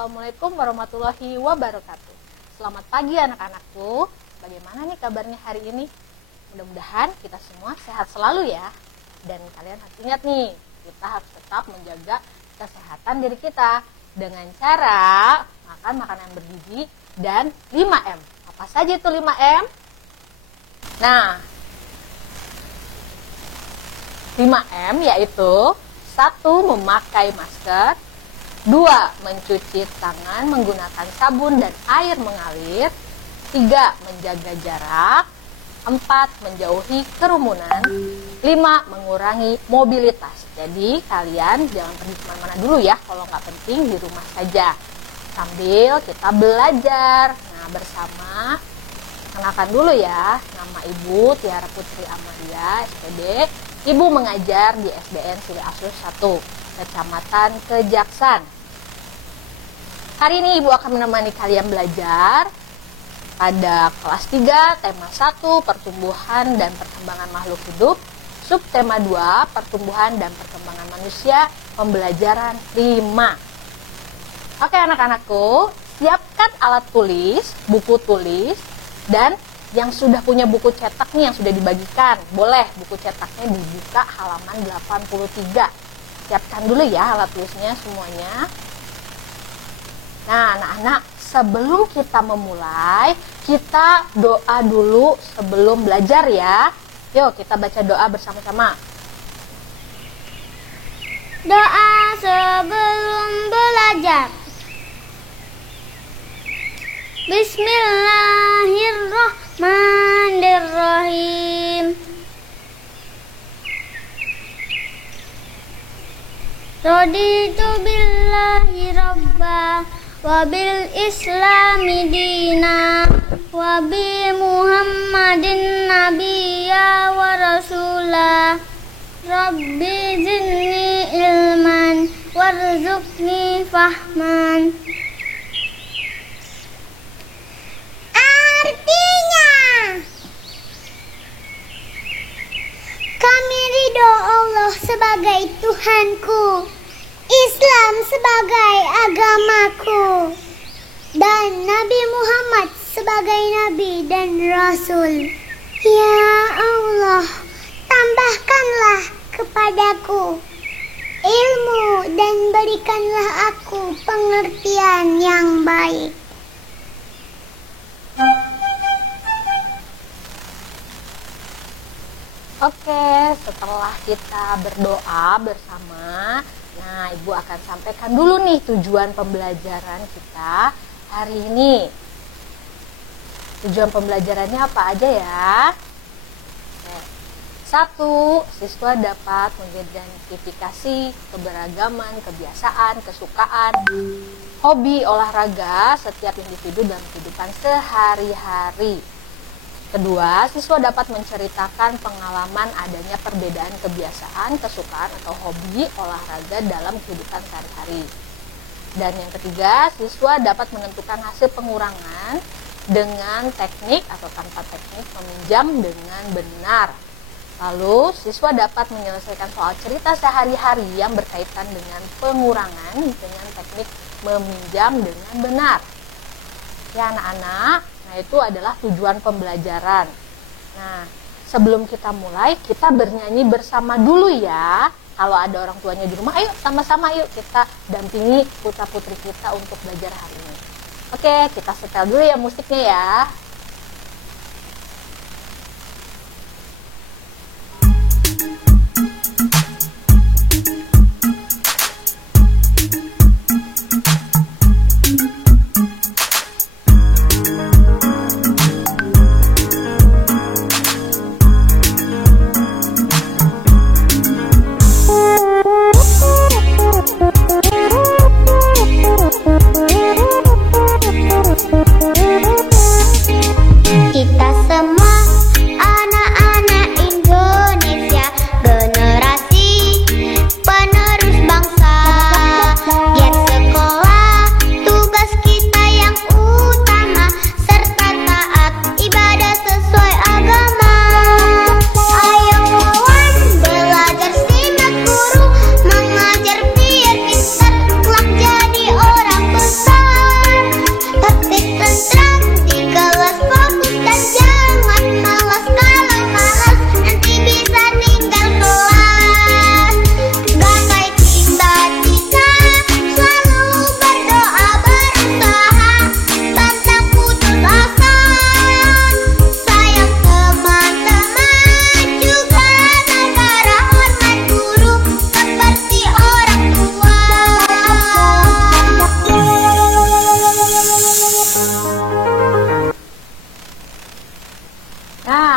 Assalamualaikum warahmatullahi wabarakatuh. Selamat pagi anak-anakku. Bagaimana nih kabarnya hari ini? Mudah-mudahan kita semua sehat selalu ya. Dan kalian harus ingat nih, kita harus tetap menjaga kesehatan diri kita dengan cara makan makanan bergizi dan 5M. Apa saja itu 5M? Nah, 5M yaitu 1. Memakai masker, 2. Mencuci tangan menggunakan sabun dan air mengalir, 3. Menjaga jarak, 4. Menjauhi kerumunan, 5. Mengurangi mobilitas. Jadi kalian jangan pergi kemana-mana dulu ya, kalau nggak penting di rumah saja sambil kita belajar. Nah, bersama kenalkan dulu ya, nama Ibu Tiara Putri Amalia, SPD. Ibu mengajar di SDN Sri Asrul 1, Kecamatan Kejaksan. Hari ini Ibu akan menemani kalian belajar pada kelas 3, tema 1, pertumbuhan dan perkembangan makhluk hidup, subtema 2, pertumbuhan dan perkembangan manusia, pembelajaran 5. Oke anak-anakku, siapkan alat tulis, buku tulis, dan yang sudah punya buku cetak nih yang sudah dibagikan, boleh buku cetaknya dibuka halaman 83. Siapkan dulu ya alat tulisnya semuanya. Nah anak-anak, sebelum kita memulai, kita doa dulu sebelum belajar ya. Yuk kita baca doa bersama-sama. Doa sebelum belajar. Bismillahirrahmanirrahim. Raditu billahi rabba wa bil islami dina wa bi muhammadin nabiyya wa rasulah. Rabbi zidni ilman warzuqni fahman. Artinya, kami ridho Allah sebagai Tuhanku, Islam sebagai agamaku, dan Nabi Muhammad sebagai Nabi dan Rasul. Ya Allah, tambahkanlah kepadaku ilmu dan berikanlah aku pengertian yang baik. Oke, setelah kita berdoa bersama, nah Ibu akan sampaikan dulu nih tujuan pembelajaran kita hari ini. Tujuan pembelajarannya apa aja ya? 1. Siswa dapat mengidentifikasi keberagaman, kebiasaan, kesukaan, hobi, olahraga setiap individu dalam kehidupan sehari-hari. 2. Siswa dapat menceritakan pengalaman adanya perbedaan kebiasaan, kesukaan, atau hobi olahraga dalam kehidupan sehari-hari. Dan yang 3, siswa dapat menentukan hasil pengurangan dengan teknik atau tanpa teknik meminjam dengan benar. Lalu, siswa dapat menyelesaikan soal cerita sehari-hari yang berkaitan dengan pengurangan dengan teknik meminjam dengan benar. Ya anak-anak, nah itu adalah tujuan pembelajaran. Nah, sebelum kita mulai, kita bernyanyi bersama dulu ya. Kalau ada orang tuanya di rumah, ayo sama-sama yuk kita dampingi putra-putri kita untuk belajar hari ini. Oke, kita setel dulu ya musiknya ya.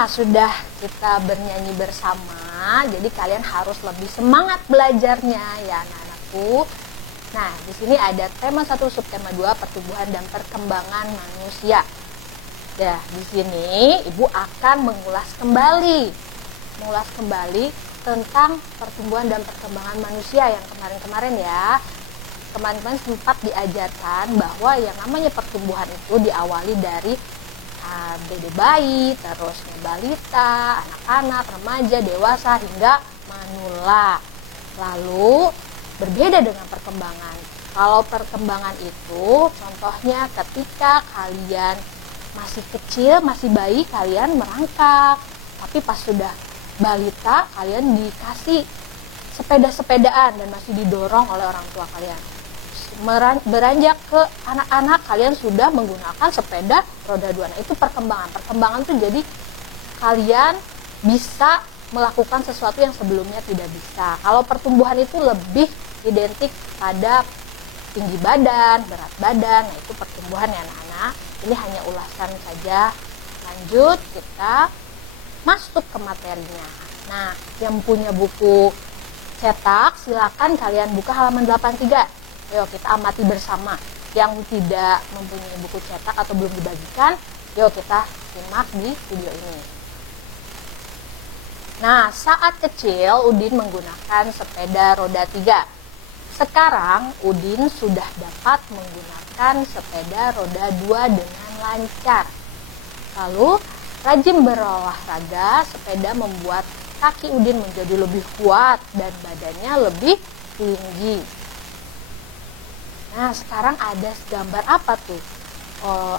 Nah, sudah kita bernyanyi bersama, jadi kalian harus lebih semangat belajarnya ya anak-anakku. Nah, di sini ada tema 1, subtema 2, pertumbuhan dan perkembangan manusia. Ya, di sini Ibu akan mengulas kembali tentang pertumbuhan dan perkembangan manusia yang kemarin-kemarin ya. Kemarin-kemarin sempat diajarkan bahwa yang namanya pertumbuhan itu diawali dari dede bayi, terus balita, anak-anak, remaja, dewasa, hingga manula. Lalu berbeda dengan perkembangan. Kalau perkembangan itu contohnya ketika kalian masih kecil, masih bayi, kalian merangkak. Tapi pas sudah balita, kalian dikasih sepeda-sepedaan dan masih didorong oleh orang tua kalian. Beranjak ke anak-anak, kalian sudah menggunakan sepeda roda 2. Nah, itu perkembangan. Perkembangan itu jadi kalian bisa melakukan sesuatu yang sebelumnya tidak bisa. Kalau pertumbuhan itu lebih identik pada tinggi badan, berat badan. Nah, itu pertumbuhan ya anak-anak. Ini hanya ulasan saja. Lanjut, kita masuk ke materinya. Nah, yang punya buku cetak, silakan kalian buka halaman 83. Yuk kita amati bersama. Yang tidak mempunyai buku cetak atau belum dibagikan, yuk kita simak di video ini. Nah, saat kecil Udin menggunakan sepeda roda 3. Sekarang Udin sudah dapat menggunakan sepeda roda 2 dengan lancar. Lalu, rajin berolahraga, sepeda membuat kaki Udin menjadi lebih kuat dan badannya lebih tinggi. Nah, sekarang ada gambar apa tuh?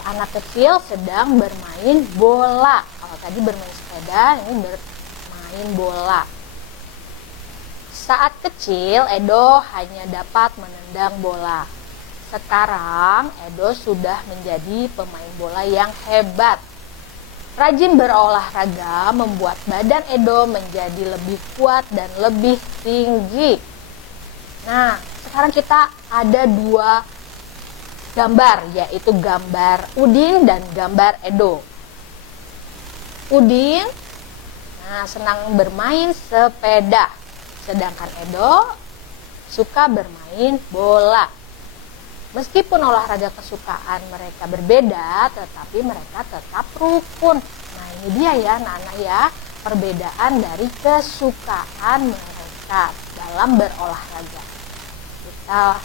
Anak kecil sedang bermain bola. Kalau tadi bermain sepeda, ini bermain bola. Saat kecil, Edo hanya dapat menendang bola. Sekarang, Edo sudah menjadi pemain bola yang hebat. Rajin berolahraga membuat badan Edo menjadi lebih kuat dan lebih tinggi. Nah, sekarang kita ada 2 gambar, yaitu gambar Udin dan gambar Edo. Udin senang bermain sepeda, sedangkan Edo suka bermain bola. Meskipun olahraga kesukaan mereka berbeda, tetapi mereka tetap rukun. Nah, ini dia ya anak-anak ya, perbedaan dari kesukaan mereka dalam berolahraga. Nah,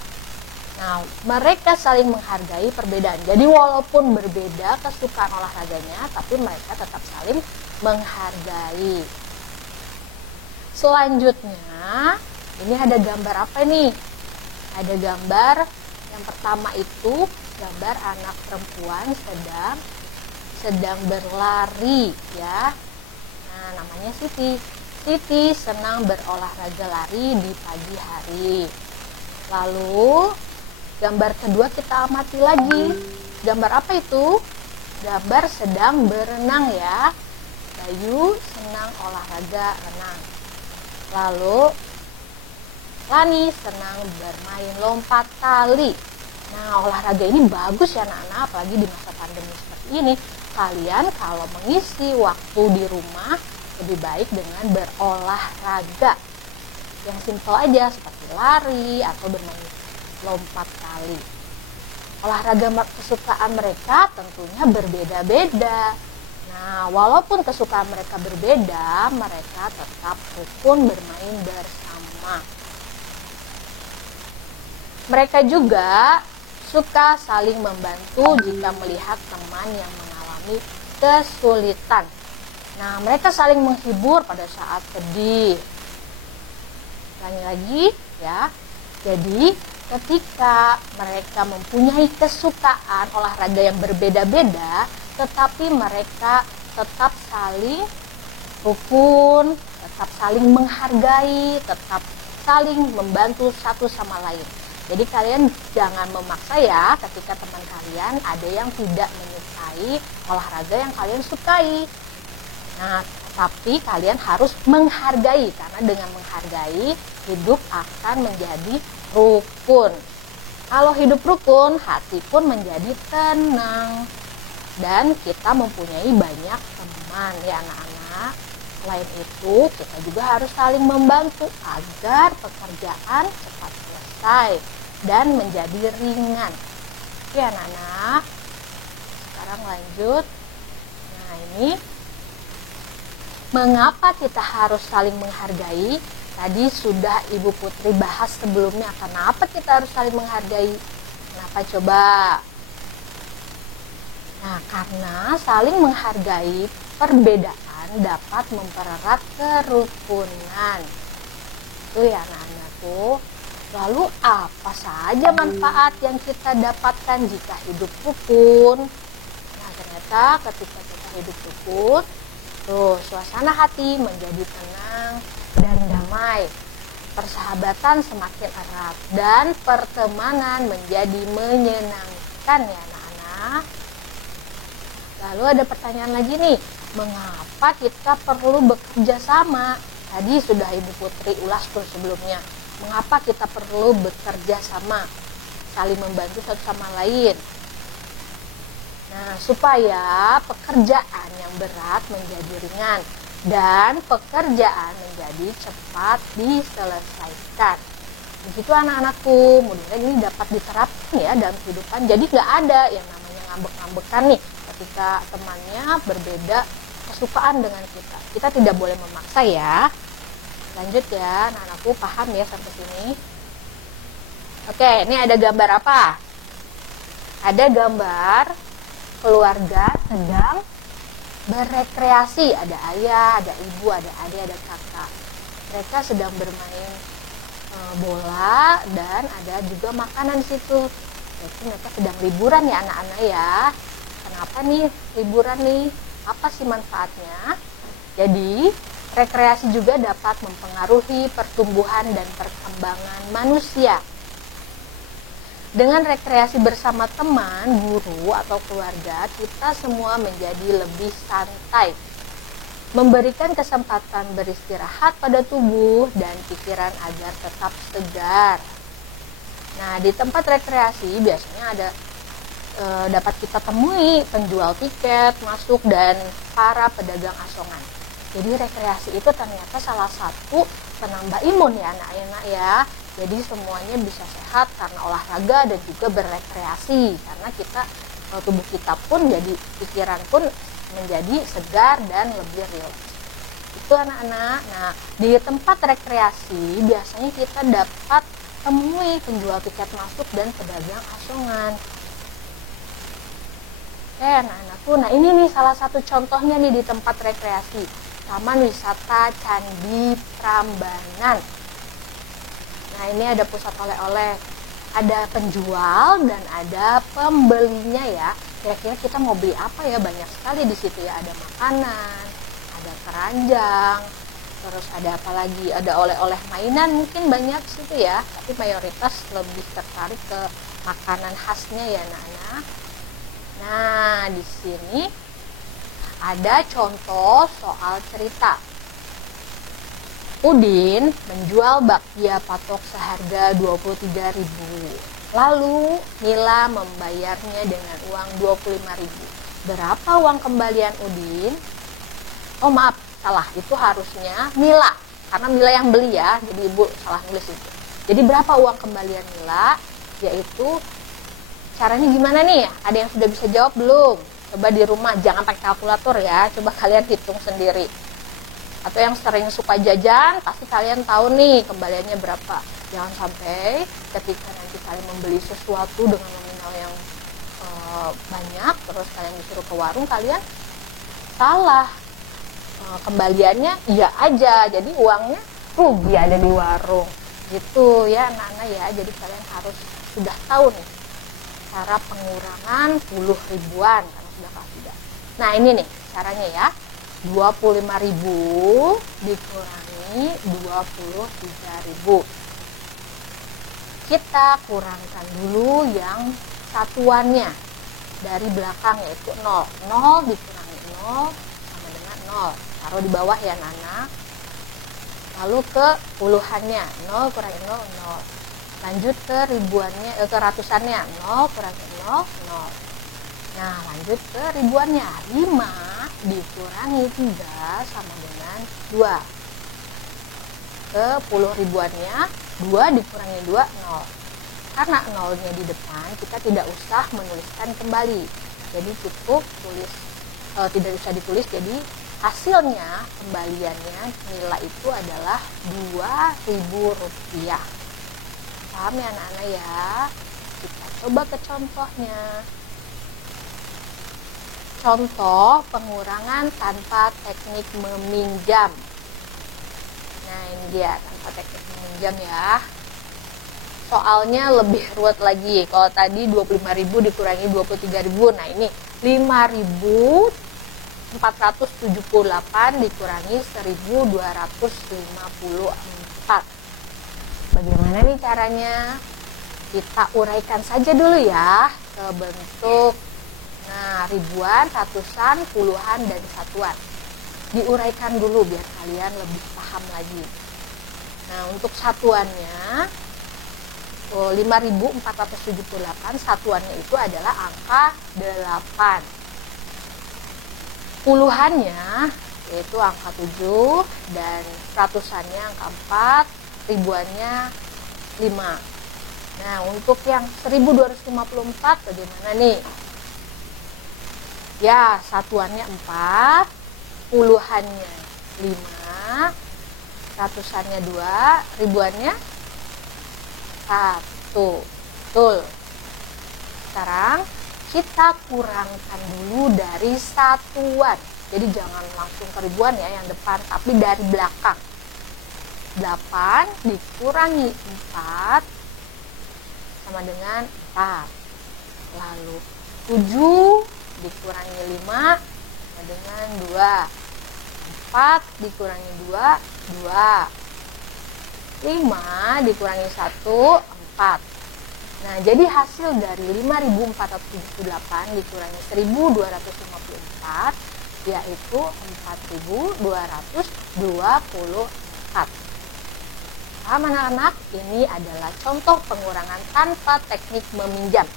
mereka saling menghargai perbedaan. Jadi walaupun berbeda kesukaan olahraganya, tapi mereka tetap saling menghargai. Selanjutnya, ini ada gambar apa nih? Ada gambar yang pertama itu gambar anak perempuan sedang berlari ya. Nah, namanya Siti. Siti senang berolahraga lari di pagi hari. Lalu gambar kedua kita amati lagi. Gambar apa itu? Gambar sedang berenang ya. Bayu senang olahraga renang. Lalu Lani senang bermain lompat tali. Nah, olahraga ini bagus ya anak-anak, apalagi di masa pandemi seperti ini. Kalian kalau mengisi waktu di rumah, lebih baik dengan berolahraga. Yang simpel aja, seperti lari atau bermain lompat tali. Olahraga kesukaan mereka tentunya berbeda-beda. Nah, walaupun kesukaan mereka berbeda, mereka tetap rukun bermain bersama. Mereka juga suka saling membantu jika melihat teman yang mengalami kesulitan. Nah, mereka saling menghibur pada saat sedih. Lagi ya. Jadi, ketika mereka mempunyai kesukaan olahraga yang berbeda-beda, tetapi mereka tetap saling rukun, tetap saling menghargai, tetap saling membantu satu sama lain. Jadi kalian jangan memaksa ya ketika teman kalian ada yang tidak menyukai olahraga yang kalian sukai. Nah, tapi kalian harus menghargai, karena dengan menghargai hidup akan menjadi rukun. Kalau hidup rukun, hati pun menjadi tenang. Dan kita mempunyai banyak teman ya anak-anak. anak-anak, selain itu kita juga harus saling membantu agar pekerjaan cepat selesai dan menjadi ringan. Oke anak-anak, sekarang lanjut. Nah ini, mengapa kita harus saling menghargai? Tadi sudah Ibu Putri bahas sebelumnya, kenapa kita harus saling menghargai. Kenapa coba? Nah, karena saling menghargai perbedaan dapat mempererat kerukunan. Itu ya anak-anakku. Lalu apa saja manfaat yang kita dapatkan jika hidup rukun? Nah, ternyata ketika kita hidup rukun, tuh suasana hati menjadi tenang dan damai. Persahabatan semakin erat dan pertemanan menjadi menyenangkan ya anak-anak. Lalu ada pertanyaan lagi nih, mengapa kita perlu bekerja sama? Tadi sudah Ibu Putri ulas tuh sebelumnya. Mengapa kita perlu bekerja sama, saling membantu satu sama lain? Nah, supaya pekerjaan yang berat menjadi ringan dan pekerjaan menjadi cepat diselesaikan. Begitu anak-anakku, mudah-mudahan ini dapat diterapkan ya dalam kehidupan. Jadi nggak ada yang namanya ngambek-ngambekan nih ketika temannya berbeda kesukaan dengan kita. Kita tidak boleh memaksa ya. Lanjut ya, anak-anakku paham ya sampai sini. Oke, ini ada gambar apa? Ada gambar keluarga sedang berrekreasi. Ada ayah, ada ibu, ada adik, ada kakak. Mereka sedang bermain bola dan ada juga makanan di situ. Jadi mereka sedang liburan ya anak-anak ya. Kenapa nih liburan nih? Apa sih manfaatnya? Jadi rekreasi juga dapat mempengaruhi pertumbuhan dan perkembangan manusia. Dengan rekreasi bersama teman, guru, atau keluarga, kita semua menjadi lebih santai. Memberikan kesempatan beristirahat pada tubuh dan pikiran agar tetap segar. Nah, di tempat rekreasi biasanya ada dapat kita temui penjual tiket masuk dan para pedagang asongan. Jadi rekreasi itu ternyata salah satu penambah imun ya anak-anak ya. Jadi semuanya bisa sehat karena olahraga dan juga berrekreasi. Karena kita tubuh kita pun jadi pikiran pun menjadi segar dan lebih rileks. Itu anak-anak. Nah, di tempat rekreasi biasanya kita dapat temui penjual tiket masuk dan pedagang asongan. Anak-anakku, nah ini nih salah satu contohnya nih di tempat rekreasi. Taman Wisata Candi Prambanan. Nah ini ada pusat oleh-oleh, ada penjual dan ada pembelinya ya. Kira-kira kita mau beli apa ya? Banyak sekali di situ ya. Ada makanan, ada keranjang, terus ada apa lagi? Ada oleh-oleh mainan mungkin banyak situ ya. Tapi mayoritas lebih tertarik ke makanan khasnya ya anak-anak. Nah di sini ada contoh soal cerita. Udin menjual bakpia patok seharga 23.000. Lalu Mila membayarnya dengan uang 25.000. Berapa uang kembalian Udin? Oh maaf, salah. Itu harusnya Mila. Karena Mila yang beli ya, jadi ibu salah nulis itu. Jadi berapa uang kembalian Mila? Yaitu caranya gimana nih? Ada yang sudah bisa jawab belum? Coba di rumah, jangan pakai kalkulator ya. Coba kalian hitung sendiri. Atau yang sering suka jajan, pasti kalian tahu nih kembaliannya berapa. Jangan sampai ketika nanti kalian membeli sesuatu dengan nominal yang banyak, terus kalian disuruh ke warung, kalian salah. Kembaliannya iya aja, jadi uangnya rugi ada di warung. Gitu ya anak-anak ya, jadi kalian harus sudah tahu nih cara pengurangan puluh ribuan karena sudah kelas 3. Nah ini nih caranya ya, 25.000 dikurangi 23.000. Kita kurangkan dulu yang satuannya dari belakang yaitu 0. 0 dikurangi 0 sama dengan 0. Taruh di bawah ya anak-anak. Lalu ke puluhannya, 0 kurangi 0, 0. Lanjut ke ribuannya, ke ratusannya, 0 kurangi 0, 0. Nah lanjut ke ribuannya, 5 dikurangi 3 sama dengan 2. Ke puluh ribuannya 2 dikurangi 2, 0. Karena nolnya di depan, kita tidak usah menuliskan kembali. Jadi cukup tidak usah ditulis. Jadi hasilnya, kembaliannya, nilai itu adalah Rp2.000. Paham ya anak-anak ya? Kita coba ke contohnya. Contoh pengurangan tanpa teknik meminjam. Nah, ini dia tanpa teknik meminjam ya. Soalnya lebih ruwet lagi. Kalau tadi 25.000 dikurangi 23.000. Nah, ini 5.478 dikurangi 1.254. Bagaimana nih caranya? Kita uraikan saja dulu ya ke bentuk ribuan, ratusan, puluhan, dan satuan. Diuraikan dulu biar kalian lebih paham lagi. Nah, untuk satuannya 5.478, satuannya itu adalah angka 8. Puluhannya yaitu angka 7, dan ratusannya angka 4, ribuannya 5. Nah, untuk yang 1.254 bagaimana nih? Ya, satuannya 4, puluhannya 5, ratusannya 2, ribuannya 1. Betul. Sekarang kita kurangkan dulu dari satuan. Jadi jangan langsung ke ribuan ya yang depan, tapi dari belakang. 8 dikurangi 4 sama dengan 4. Lalu 7 dikurangi 5 sama dengan 2. 4 dikurangi 2, 2. 5 dikurangi 1, 4. Nah, jadi hasil dari 5.478 dikurangi 1.254 yaitu 4.224. Paham anak-anak? Ini adalah contoh pengurangan tanpa teknik meminjam.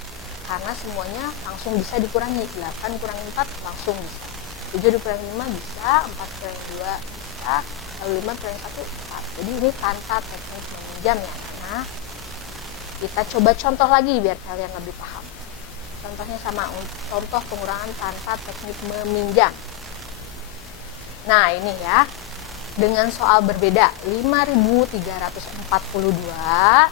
Karena semuanya langsung bisa dikurangi. 8 kurangi 4 langsung bisa. 7 dikurangi 5 bisa, 4 kurangi 2 bisa, lalu 5 kurangi 1, 4. Jadi ini tanpa teknik meminjam ya anak-anak. Kita coba contoh lagi biar kalian lebih paham. Contohnya sama, contoh pengurangan tanpa teknik meminjam. Nah, ini ya. Dengan soal berbeda, 5.342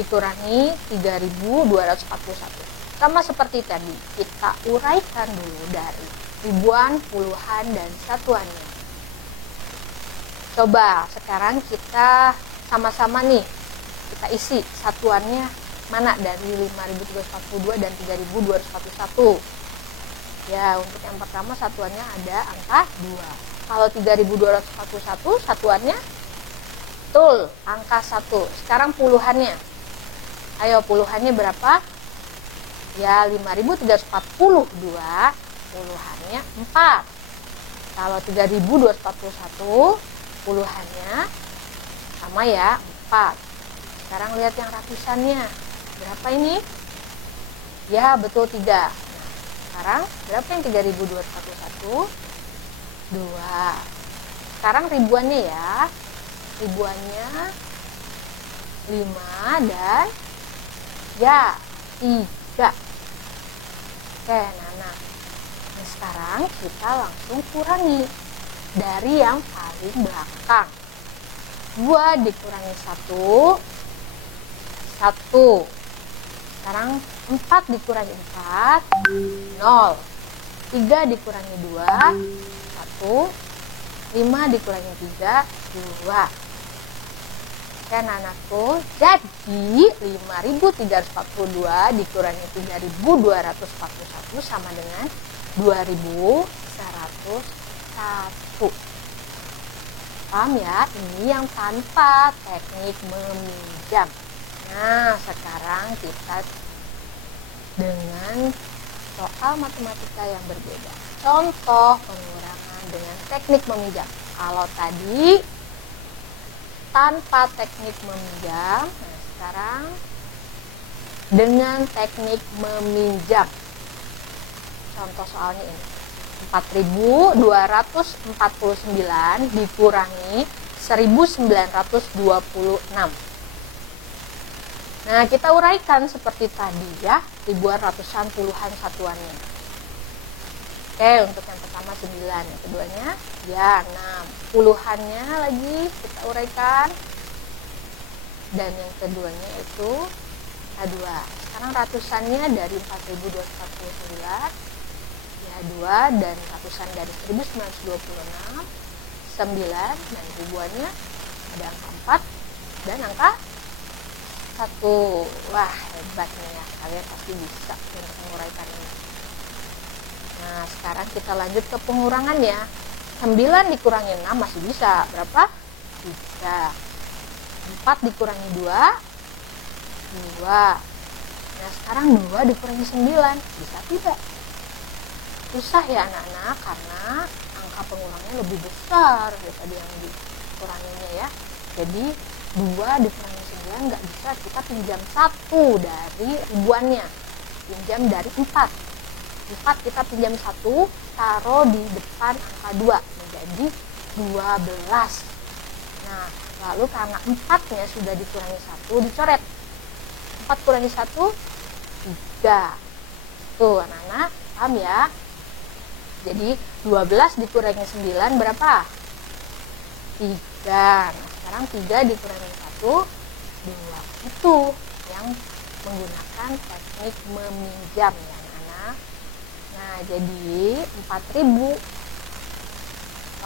dikurangi 3.241. Sama seperti tadi, kita uraikan dulu dari ribuan, puluhan, dan satuannya. Coba sekarang kita sama-sama nih, kita isi satuannya mana dari 5.342 dan 3.241. Ya, untuk yang pertama satuannya ada angka 2. Kalau 3.241 satuannya betul, angka 1. Sekarang puluhannya. Ayo, puluhannya berapa? Ya, 5.342, puluhannya 4. Kalau 3.241, puluhannya sama ya, 4. Sekarang lihat yang ratusannya. Berapa ini? Ya, betul 3. Sekarang berapa yang 3.241? 2. Sekarang ribuannya ya. Ribuannya 5 dan ya 3. Oke, Nana. Nah, sekarang kita langsung kurangi dari yang paling belakang. 2 dikurangi 1, 1. Sekarang 4 dikurangi 4, 0. 3 dikurangi 2, 1. 5 dikurangi 3, 2. Oke anak-anakku, jadi 5.342 dikurangi 3.241 sama dengan 2.101. Paham ya? Ini yang tanpa teknik meminjam. Nah, sekarang kita dengan soal matematika yang berbeda. Contoh pengurangan dengan teknik meminjam. Kalau tadi tanpa teknik meminjam, nah sekarang dengan teknik meminjam. Contoh soalnya ini. 4.249 dikurangi 1.926. Nah, kita uraikan seperti tadi ya, ribuan, ratusan, puluhan satuannya. Oke, untuk yang pertama 9, yang keduanya ya 6. Puluhannya lagi kita uraikan. Dan yang keduanya itu A2. Sekarang ratusannya dari 4.249 ya 2, dan ratusan dari 1.926 9, dan ribuannya ada angka 4 dan angka 1. Wah, hebat nih ya, kalian pasti bisa untuk menguraikan ini. Nah, sekarang kita lanjut ke pengurangannya. 9 dikurangi 6 masih bisa. Berapa? 3. 4 dikurangi 2, 2. Nah, sekarang 2 dikurangi 9. Bisa tidak? Susah ya anak-anak, karena angka pengurangnya lebih besar daripada yang dikuranginya ya. Jadi 2 dikurangi 9 nggak bisa, kita pinjam 1 dari ribuannya. Pinjam dari 4 kita pinjam 1, taruh di depan angka 2 menjadi 12. Nah, lalu karena 4-nya sudah dikurangi 1, dicoret. 4 kurangi 1, 3. Tuh anak-anak, paham ya? Jadi 12 dikurangi 9 berapa? 3. Nah, sekarang 3 dikurangi 1, 2. Itu yang menggunakan teknik meminjam ya anak-anak. Nah, jadi 4.000.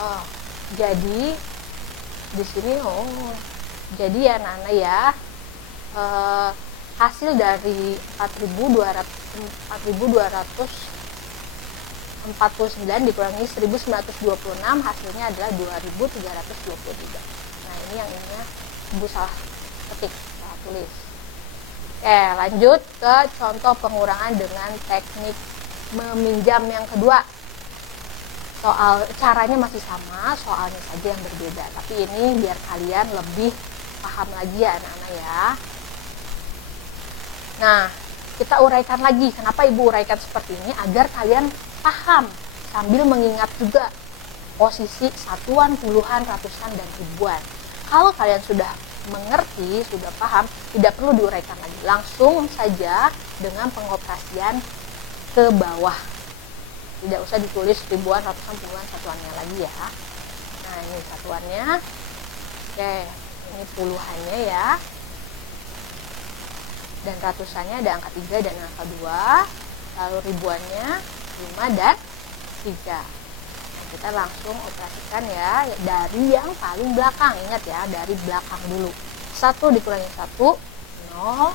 Oh, jadi di sini jadi ya anak-anak ya, hasil dari 4.249 dikurangi 1.926 hasilnya adalah 2.323. Nah, ini yang ininya ibu salah ketik, salah tulis. Oke, lanjut ke contoh pengurangan dengan teknik meminjam yang kedua. Soal caranya masih sama, soalnya saja yang berbeda. Tapi ini biar kalian lebih paham lagi ya anak-anak ya. Nah, kita uraikan lagi. Kenapa ibu uraikan seperti ini? Agar kalian paham sambil mengingat juga posisi satuan, puluhan, ratusan, dan ribuan. Kalau kalian sudah mengerti, sudah paham, tidak perlu diuraikan lagi. Langsung saja dengan pengoperasian ke bawah. Tidak usah ditulis ribuan, ratusan, puluhan, satuannya lagi ya. Nah, ini satuannya. Oke, ini puluhannya ya. Dan ratusannya ada angka 3 dan angka 2. Lalu ribuannya 5 dan 3. Nah, kita langsung operasikan ya dari yang paling belakang. Ingat ya, dari belakang dulu. 1 dikurangi 1, 0.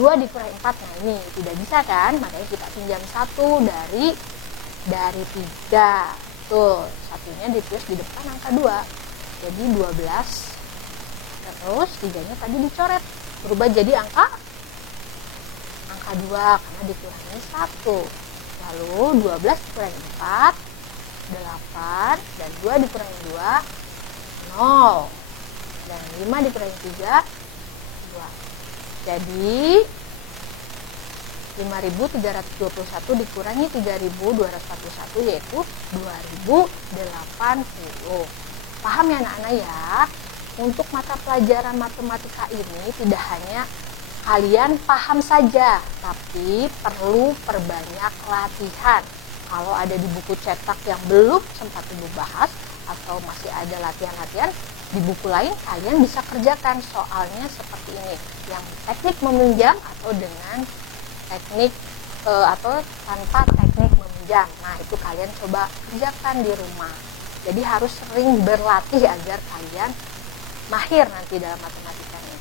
2 dikurangi 4, nah ini tidak bisa kan? Makanya kita pinjam 1 dari 3. Tuh, satunya ditulis di depan angka 2. Jadi 12. Terus 3-nya tadi dicoret. Berubah jadi angka 2 karena dikurangi 1. Lalu 12 dikurangi 4, 8. Dan 2 dikurangi 2, 0. Dan 5 dikurangi 3, 2. Jadi 5.321 dikurangi 3.241 yaitu 2.080. Paham ya anak-anak ya? Untuk mata pelajaran matematika ini tidak hanya kalian paham saja, tapi perlu perbanyak latihan. Kalau ada di buku cetak yang belum sempat ibu bahas atau masih ada latihan-latihan di buku lain, kalian bisa kerjakan soalnya seperti ini, yang teknik meminjam atau dengan teknik atau tanpa teknik meminjam. Nah, itu kalian coba kerjakan di rumah. Jadi harus sering berlatih agar kalian mahir nanti dalam matematikanya.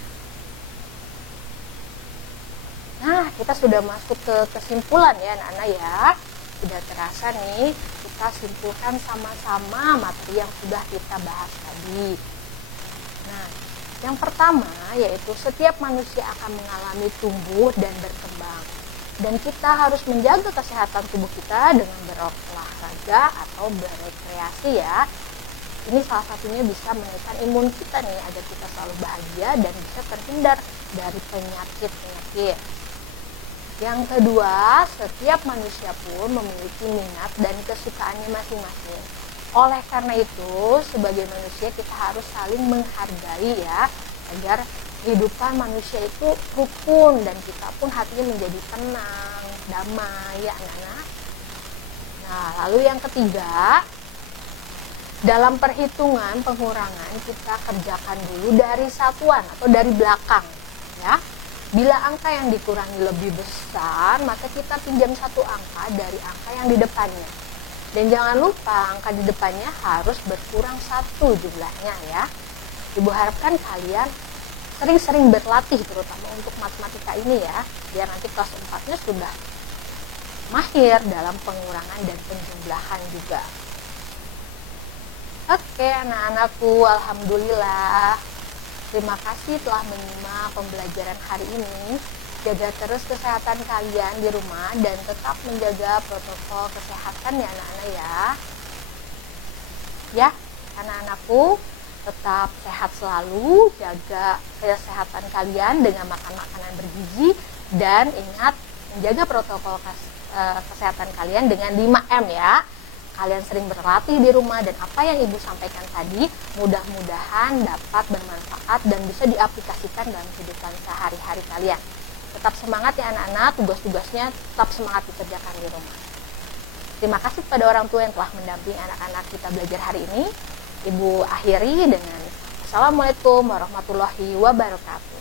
Nah, kita sudah masuk ke kesimpulan ya anak-anak ya. Sudah terasa nih, kita simpulkan sama-sama materi yang sudah kita bahas tadi. Nah, yang pertama yaitu setiap manusia akan mengalami tumbuh dan berkembang. Dan kita harus menjaga kesehatan tubuh kita dengan berolahraga atau berrekreasi ya. Ini salah satunya bisa menaikkan imun kita nih agar kita selalu bahagia dan bisa terhindar dari penyakit-penyakit. Yang kedua, setiap manusia pun memiliki minat dan kesukaannya masing-masing. Oleh karena itu, sebagai manusia kita harus saling menghargai ya, agar kehidupan manusia itu rukun dan kita pun hatinya menjadi tenang, damai ya anak-anak. Nah, lalu yang ketiga, dalam perhitungan pengurangan kita kerjakan dulu dari satuan atau dari belakang ya. Bila angka yang dikurangi lebih besar, maka kita pinjam satu angka dari angka yang di depannya. Dan jangan lupa angka di depannya harus berkurang satu jumlahnya ya. Ibu harapkan kalian sering-sering berlatih terutama untuk matematika ini ya, biar nanti kelas 4-nya sudah mahir dalam pengurangan dan penjumlahan juga. Oke anak-anakku, alhamdulillah. Terima kasih telah menyimak pembelajaran hari ini. Jaga terus kesehatan kalian di rumah dan tetap menjaga protokol kesehatan ya anak-anak ya. Ya, anak-anakku tetap sehat selalu, jaga kesehatan kalian dengan makan makanan bergizi dan ingat menjaga protokol kesehatan kalian dengan 5M ya. Kalian sering berlatih di rumah dan apa yang Ibu sampaikan tadi mudah-mudahan dapat bermanfaat dan bisa diaplikasikan dalam kehidupan sehari-hari kalian. Tetap semangat ya anak-anak, tugas-tugasnya tetap semangat dikerjakan di rumah. Terima kasih kepada orang tua yang telah mendampingi anak-anak kita belajar hari ini. Ibu akhiri dengan Assalamualaikum warahmatullahi wabarakatuh.